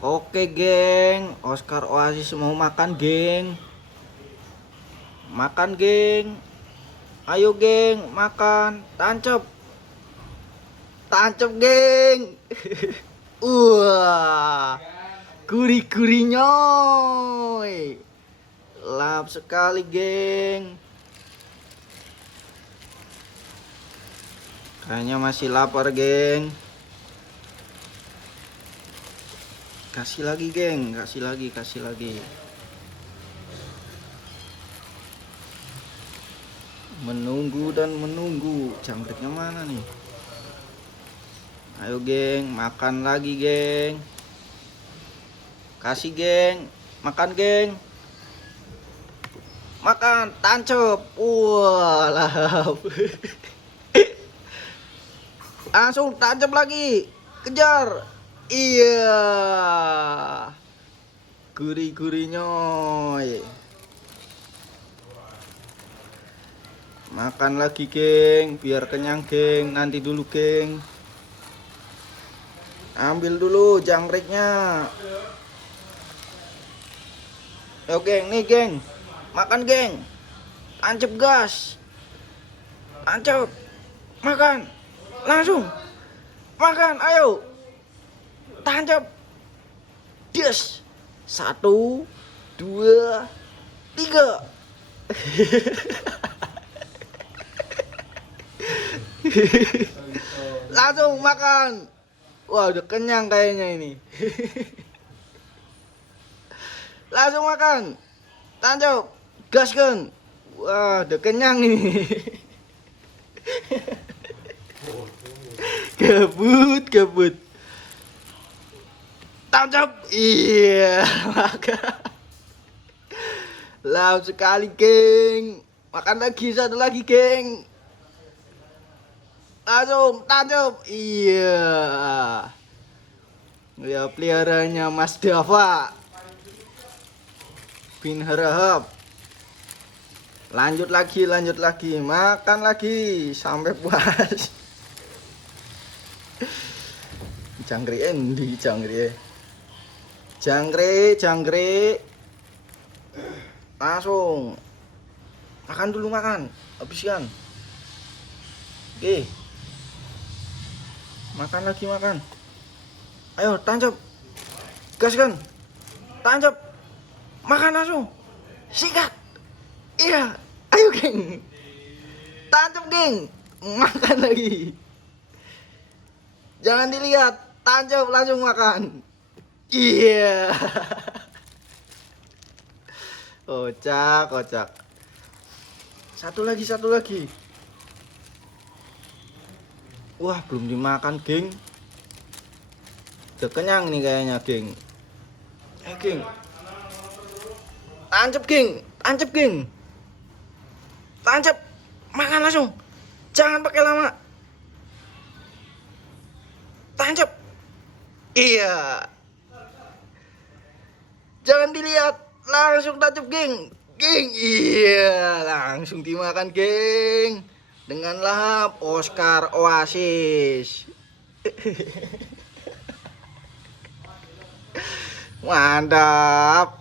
Oke geng, Oscar Oasis mau makan geng. Makan geng. Ayo geng, makan. Tancap. Tancap geng. Wah, gurih-gurih nyoy. Lap sekali geng. Kayaknya masih lapar geng. Kasih lagi geng, kasih lagi. Menunggu dan menunggu. Jangkriknya mana nih? Ayo geng, makan lagi geng. Kasih geng, makan geng. Makan, tancap. Walah. Langsung tancap lagi. Kejar. Iya. Gurih-gurih nyoy. Makan lagi geng, biar kenyang geng. Nanti dulu geng. Ambil dulu jangkriknya. Yo geng, nih geng. Makan geng. Tancap gas. Tancap. Makan. Langsung. Makan, ayo. Tancap. Des. 1, 2, 3. Langsung makan. Wah, udah kenyang kayaknya ini. Langsung makan. Tancap. Gaskan. Wah, udah kenyang ini. Kebut. Tancap. Iya, makan. Laut sekali, geng. Makan lagi, satu lagi, geng. Langsung tancap. Iya. Ya, peliharanya Mas Dava bin Harahap. Lanjut lagi. Makan lagi sampai puas. Jangkrik endi jangkrik. Jangkrik. Langsung. Makan dulu, makan. Habiskan. Oke. Makan lagi, makan. Ayo, tancap. Gaskan. Tancap. Makan langsung. Sikat. Iya. Ayo, geng. Tancap, geng. Makan lagi. Jangan dilihat. Tancap, langsung makan. Iya. Kocak. Satu lagi. Wah, belum dimakan, geng. Udah kenyang nih kayaknya, geng. Geng. Tancap, geng. Tancap. Makan langsung. Jangan pakai lama. Tancap. Iya. Jangan dilihat. Langsung tancap, geng. Iya. Langsung dimakan, geng. Dengan lahap Oscar Oasis. Mantap.